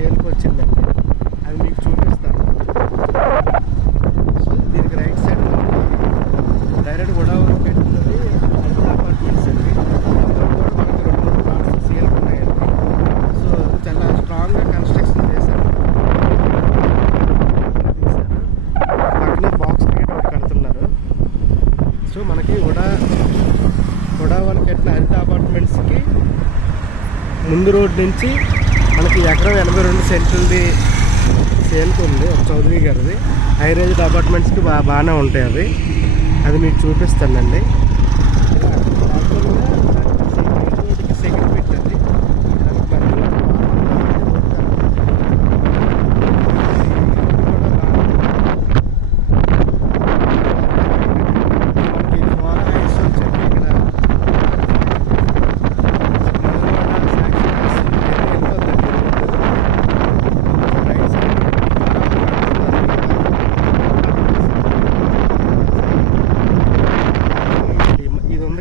సేల్కి వచ్చిందండి, అది మీకు చూపిస్తాను. సో దీనికి రైట్ సైడ్ డైరెక్ట్ గోదావరికి పెట్టుకున్నది అపార్ట్మెంట్స్ అండి. మనకి 2-3 ప్లాట్స్ సేల్కి ఉన్నాయండి. సో చాలా స్ట్రాంగ్గా కన్స్ట్రక్షన్ చేశారు. పక్కనే బాక్స్ గేట్ ఒకటి కడుతున్నారు. సో మనకి గోదావరికి కట్టిన హరిత అపార్ట్మెంట్స్కి ముందు రోడ్ నుంచి మనకి ఎకరం 82 సెంట్లది సేల్కి ఉంది, ఒక చౌదరి గారిది. హై రేంజ్ అపార్ట్మెంట్స్కి బాగానే ఉంటాయి అవి, అది మీకు చూపిస్తానండి. సెకండ్ బిట్ అది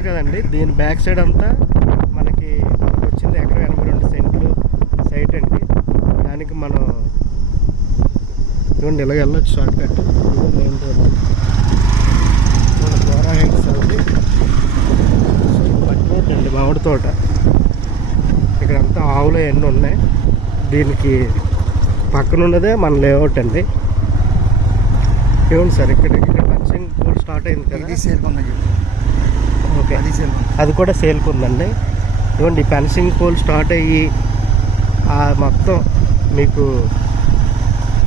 కదండి. దీని బ్యాక్ సైడ్ అంతా మనకి వచ్చింది ఎకరం 82 సెంట్లు సైట్ అండి. దానికి మనం ఇవ్వండి ఇలా వెళ్ళొచ్చు షార్ట్ కట్. మెయిన్ రోడ్ మన గోరా హైట్స్ అవుతుంది. పట్టు రోడ్ అండి, మామిడి తోట. ఇక్కడ అంతా ఆవులు ఎన్ని ఉన్నాయి. దీనికి పక్కన ఉన్నదే మన లేఅవుట్ అండి. ఇవ్వండి సార్, ఇక్కడ పంచింగ్ పూల్ స్టార్ట్ అయింది కదా. ఓకే, అది కూడా సేల్కి ఉందండి. ఇవ్వండి ఫెన్సింగ్ పోల్ స్టార్ట్ అయ్యి మొత్తం మీకు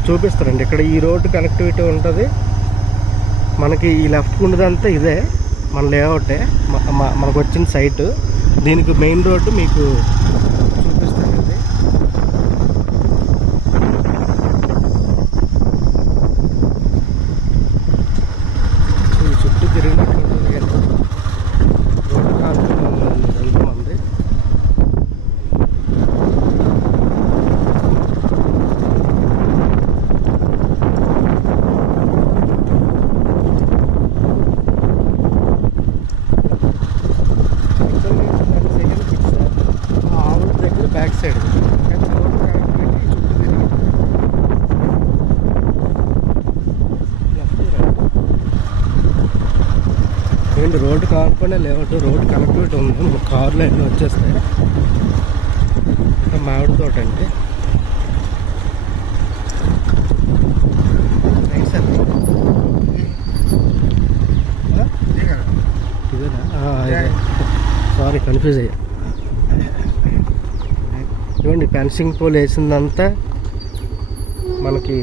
చూపిస్తారండి. ఇక్కడ ఈ రోడ్డు కనెక్టివిటీ ఉంటుంది. మనకి ఈ లెఫ్ట్ ఉన్నదంతా ఇదే మన లేఅవుటే, మనకు వచ్చిన సైటు. దీనికి మెయిన్ రోడ్డు మీకు చూపిస్తారండి. ఈ చుట్టూ తిరిగినట్టు బ్యాక్ సైడ్ ఏంటి రోడ్డు కాకుండా లేవట్టు, రోడ్డు కనెక్టివిటీ ఉంది. కార్లు అన్నీ వచ్చేస్తాయి. మామిడి తోట అండి. ఇదేనా? సారీ, కన్ఫ్యూజ్ అయ్యా. ఇవ్వండి ఫెన్సింగ్ పోల్ వేసిందంతా మనకి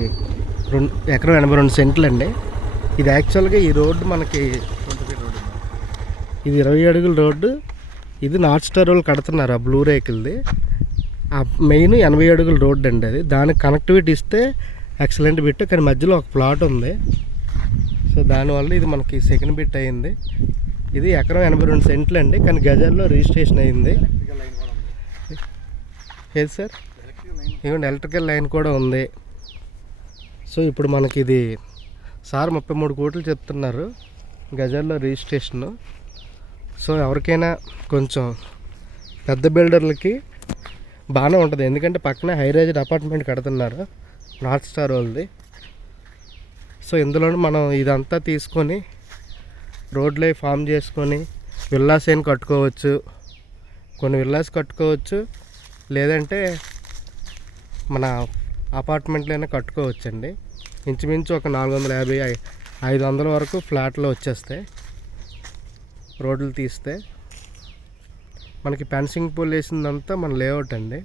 ఎకరం 82 సెంట్లు అండి. ఇది యాక్చువల్గా ఈ రోడ్డు మనకి ఇది 20 అడుగుల రోడ్డు. ఇది నార్త్ స్టార్ వాళ్ళు కడుతున్నారు ఆ బ్లూ రేకులది. ఆ మెయిన్ 80 అడుగుల రోడ్డు అండి. అది దానికి కనెక్టివిటీ ఇస్తే ఎక్సలెంట్ బిట్. కానీ మధ్యలో ఒక ప్లాట్ ఉంది. సో దానివల్ల ఇది మనకి సెకండ్ బిట్ అయ్యింది. ఇది ఎకరం 82 సెంట్లు అండి. కానీ గజాల్లో రిజిస్ట్రేషన్ అయ్యింది. ఏది సార్? ఇవ్వండి ఎలక్ట్రికల్ లైన్ కూడా ఉంది. సో ఇప్పుడు మనకి ఇది సార్ 33 కోట్లు చెప్తున్నారు గజాల్లో రిజిస్ట్రేషను. సో ఎవరికైనా కొంచెం పెద్ద బిల్డర్లకి బాగానే ఉంటుంది. ఎందుకంటే పక్కనే హై రేంజ్ అపార్ట్మెంట్ కడుతున్నారు నార్త్ స్టార్ వాళ్ళది. సో ఇందులోనే మనం ఇదంతా తీసుకొని రోడ్లే ఫామ్ చేసుకొని విల్లాస్ ఏం కట్టుకోవచ్చు. కొన్ని విల్లాస్ కట్టుకోవచ్చు, లేదంటే మన అపార్ట్మెంట్లైనా కట్టుకోవచ్చండి. ఇంచుమించు ఒక 450-500 వరకు ఫ్లాట్లో వచ్చేస్తాయి రోడ్లు తీస్తే. మనకి ఫెన్సింగ్ పోల్ వేసిందంతా మన లేఅవుట్ అండి.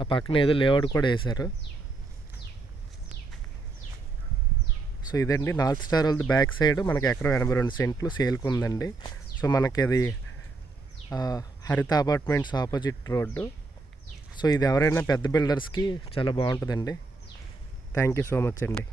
ఆ పక్కన ఏదో లేఅవుట్ కూడా వేశారు. సో ఇదండి నార్త్ స్టార్ వాళ్ళది బ్యాక్ సైడ్ మనకి ఎకరం 82 సెంట్లు సేల్కి ఉందండి. సో మనకి అది హరిత అపార్ట్మెంట్స్ ఆపోజిట్ రోడ్డు. సో ఇది ఎవరైనా పెద్ద బిల్డర్స్కి చాలా బాగుంటుందండి. థ్యాంక్ యూ సో మచ్ అండి.